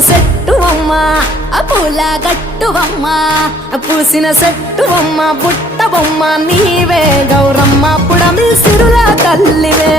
సెట్టువమ్మ పూల గట్టువమ్మ పూసిన సెట్టువమ్మ బుట్ట బొమ్మ నీవే గౌరమ్మ పుడమి సిరుల తల్లివే